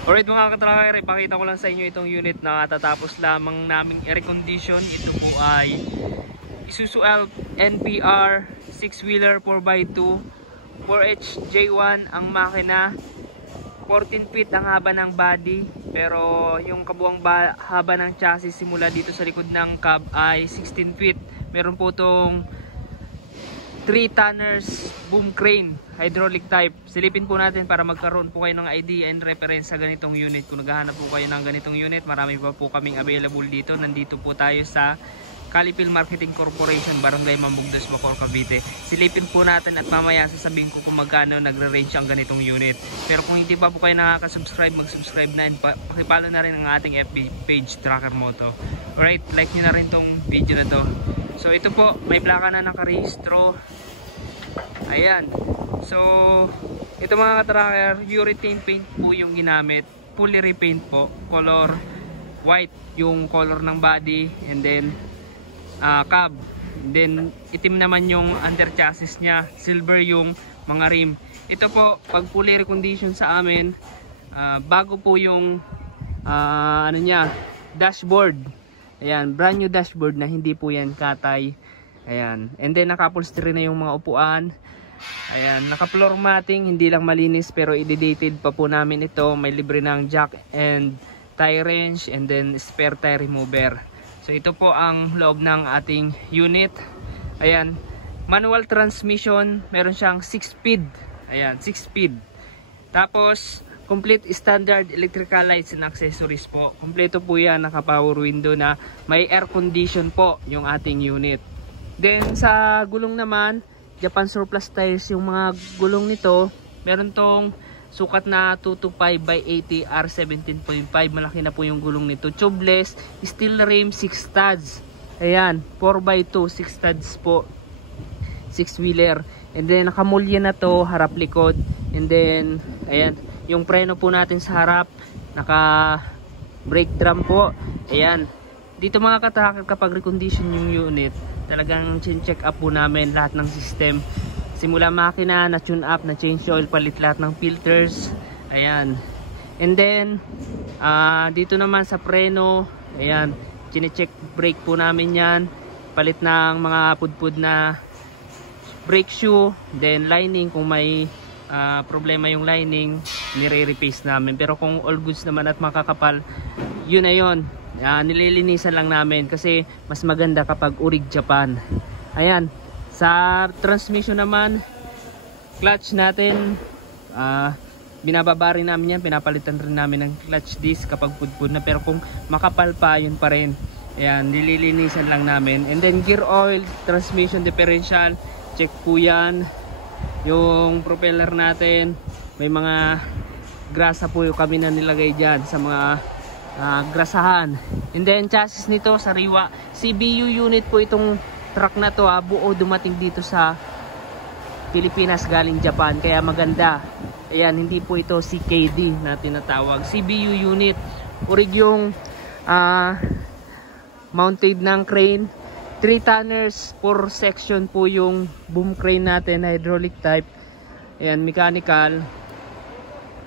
Alright mga katracker, ipakita ko lang sa inyo itong unit na tatapos lamang naming air condition. Ito po ay Isuzu Elf NPR 6-wheeler 4x2 4HJ1 ang makina. 14 feet ang haba ng body, pero yung kabuang haba ng chassis simula dito sa likod ng cab ay 16 feet. Meron po itong 3 tonners boom crane, hydraulic type. Silipin po natin para magkaroon po kayo ng idea and reference sa ganitong unit. Kung naghahanap po kayo ng ganitong unit, marami pa po kaming available dito. Nandito po tayo sa Calipil Marketing Corporation, Barangay Mambugdas, Bacoor, Cavite. Silipin po natin at mamaya sasabihin ko kung magkano nagre-range ang ganitong unit. Pero kung hindi pa po kayo nakaka-subscribe, mag-subscribe na and pakipalo na rin ang ating FB page, Tracker Moto. Alright, like nyo na rin tong video na to. So ito po, may plaka na nakarehistro. Ayan. So ito mga ka-tracker, urethane paint po yung ginamit. Fully repaint po. Color white yung color ng body, and then cab. Then itim naman yung under chassis nya, silver yung mga rim. Ito po, pag fully recondition sa amin, bago po yung ano nya, dashboard. Ayan, brand new dashboard na hindi po yan katay. Ayan, and then naka-upholstery na yung mga upuan. Ayan, naka-floor matting, hindi lang malinis pero i-dated pa po namin ito. May libre ng jack and tire wrench, and then spare tire remover. So ito po ang loob ng ating unit. Ayan, manual transmission, meron siyang 6-speed. Ayan, 6-speed. Tapos complete standard electrical lights and accessories po. Kompleto po yan, naka-power window na may air condition po yung ating unit. Then sa gulong naman, Japan Surplus tires yung mga gulong nito. Meron tong sukat na 225 by 80 R17.5. Malaki na po yung gulong nito. Tubeless, steel rim, 6 studs. Ayan, 4x2, 6 studs po. 6-wheeler. And then nakamulya na to, harap likod. And then, ayan, yung preno po natin sa harap, naka brake drum po. Ayan. Dito mga ka-tracker, kapag recondition yung unit, talagang check up po namin lahat ng system. Simula makina, na tune up, na change oil, palit lahat ng filters. Ayan. And then dito naman sa preno, ayan, chine-check brake po namin yan. Palit ng mga pudpud na brake shoe. Then lining, kung may problema yung lining, nire-repaste namin. Pero kung all goods naman at makakapal, yun na yun. Nililinisan lang namin kasi mas maganda kapag Urig Japan. Ayan. Sa transmission naman, clutch natin, binababa rin namin yan, pinapalitan rin namin ng clutch disc kapag pudpud na. Pero kung makapal pa, yun pa rin. Ayan, nililinisan lang namin. And then gear oil, transmission differential, check po yan. Yung propeller natin, may mga grasa po yung kami na nilagay dyan sa mga grasahan. And then chassis nito, sariwa. CBU unit po itong truck na to, buo dumating dito sa Pilipinas galing Japan, kaya maganda. Ayan, hindi po ito CKD na tinatawag. CBU unit. Urig yung mounted ng crane. 3 tonners, 4 section po yung boom crane natin, hydraulic type. Ayan, mechanical.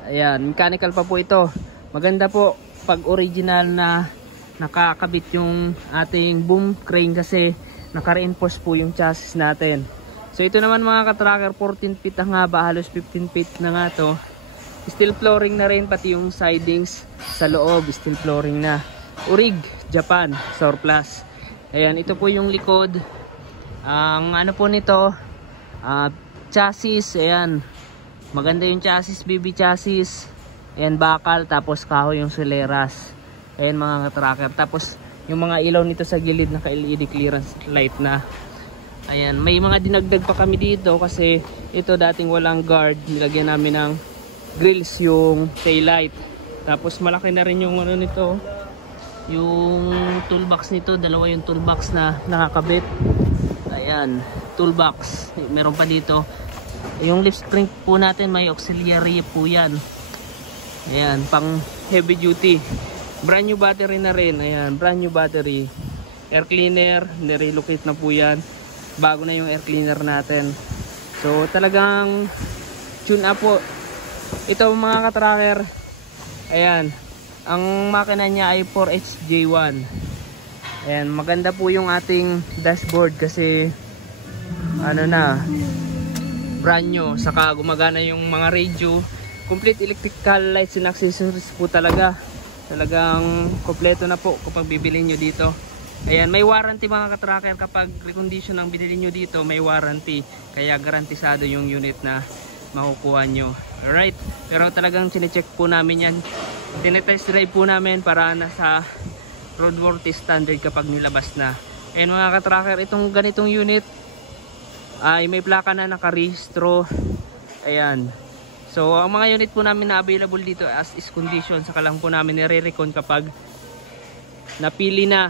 Ayan, mechanical pa po ito. Maganda po pag original na nakakabit yung ating boom crane kasi naka-reinforce po yung chassis natin. So ito naman mga ka-tracker, 14 feet ang haba, halos 15 feet na nga to. Steel flooring na rin, pati yung sidings sa loob, steel flooring na. Urig Japan Surplus. Ayan, ito po yung likod. Ang ano po nito, chassis, ayan. Maganda yung chassis, BB chassis. Ayan, bakal, tapos kahoy yung soleras. Ayan mga ka-tracker. Tapos yung mga ilaw nito sa gilid, naka-LED clearance light na. Ayan, may mga dinagdag pa kami dito kasi ito dating walang guard. Nilagyan namin ng grills yung tail light. Tapos malaki na rin yung ano nito, yung toolbox nito. Dalawa yung toolbox na nakakabit. Ayan, toolbox. Meron pa dito. Yung lift spring po natin, may auxiliary po yan. Ayan, pang heavy duty. Brand new battery na rin. Ayan, brand new battery. Air cleaner, nirelocate na po yan. Bago na yung air cleaner natin. So talagang tune up po. Ito mga ka-tracker, Ayan. Ang makina niya ay 4HJ1. Ayan, maganda po yung ating dashboard kasi ano na, brand new. Saka gumagana yung mga radio. Complete electrical lights and accessories po talaga. Talagang kompleto na po kapag bibili nyo dito. Ayan, may warranty mga ka-tracker. Kapag recondition ang binili nyo dito, may warranty. Kaya garantisado yung unit na makukuha nyo. Alright, pero talagang chinecheck po namin yan. Tinetest drive po namin para nasa roadworthy standard kapag nilabas na. Ayan mga ka-tracker, itong ganitong unit ay may plaka na nakarehistro. Ayan. So ang mga unit po namin na available dito as is condition, saka lang po namin nire-recon kapag napili na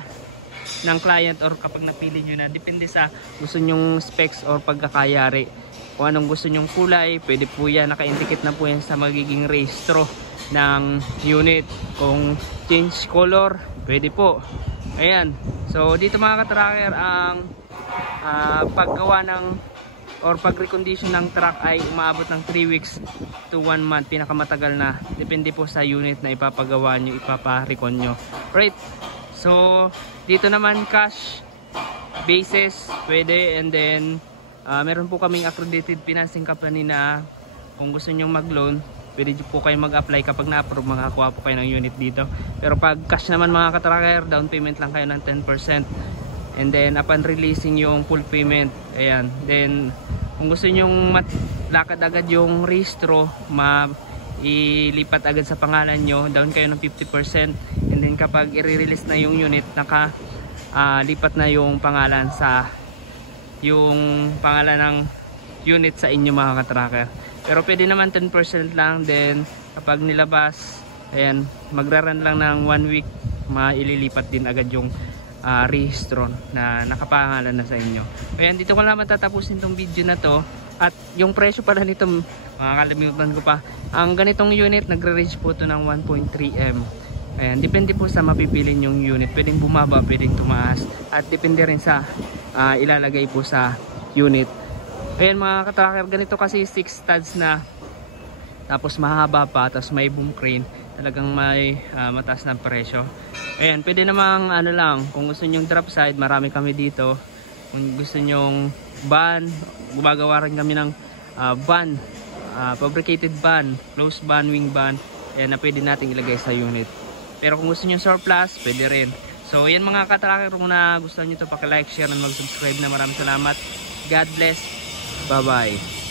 ng client or kapag napili nyo na. Depende sa gusto nyong specs or pagkakayari. Kung anong gusto nyong kulay, pwede po yan. Naka-indicate na po yan sa magiging rehistro ng unit. Kung change color, pwede po. Ayan. So dito mga ka-tracker, ang paggawa ng or pag-recondition ng truck ay umaabot ng 3 weeks to 1 month. Pinakamatagal na. Depende po sa unit na ipapagawa nyo, ipapa-recon nyo. Right. So dito naman cash basis pwede, and then meron po kaming accredited financing company na kung gusto nyo mag-loan, pwede po kayo mag-apply. Kapag na-approve, makakuha po kayo ng unit dito. Pero pag cash naman mga ka-tracker, down payment lang kayo ng 10%. And then upon releasing yung full payment, ayan, then kung gusto nyong lakad agad yung rehistro, ilipat agad sa pangalan nyo, down kayo ng 50%. And then kapag i-release na yung unit, lipat na yung pangalan ng unit sa inyo mga ka-tracker. Pero pwede naman 10% lang. Then kapag nilabas, ayan, magraran lang ng 1 week, maililipat din agad yung rehistro na nakapangalan na sa inyo. Ayan, dito ko lang matatapusin tong video na to. At yung presyo pala nito, makakalimutan ko pa, ang ganitong unit nagre-range po to ng 1.3M. Ayan, depende po sa mapipili yung unit. Pwedeng bumaba, pwedeng tumaas, at depende rin sa ilalagay po sa unit. Ayan mga ka-tracker, ganito kasi 6 studs na, tapos mahaba pa, tapos may boom crane. Talagang may mataas na presyo. Ayan, pwede namang ano lang, kung gusto nyong drop side, marami kami dito. Kung gusto nyong van, gumagawa rin kami ng van, fabricated van, closed van, wing van. Ayan, na pwede natin ilagay sa unit. Pero kung gusto nyong surplus, pwede rin. So ayan mga ka-tracker, kung na gusto nyo ito, paki-like, share, and mag-subscribe na. Maraming salamat. God bless. Bye bye.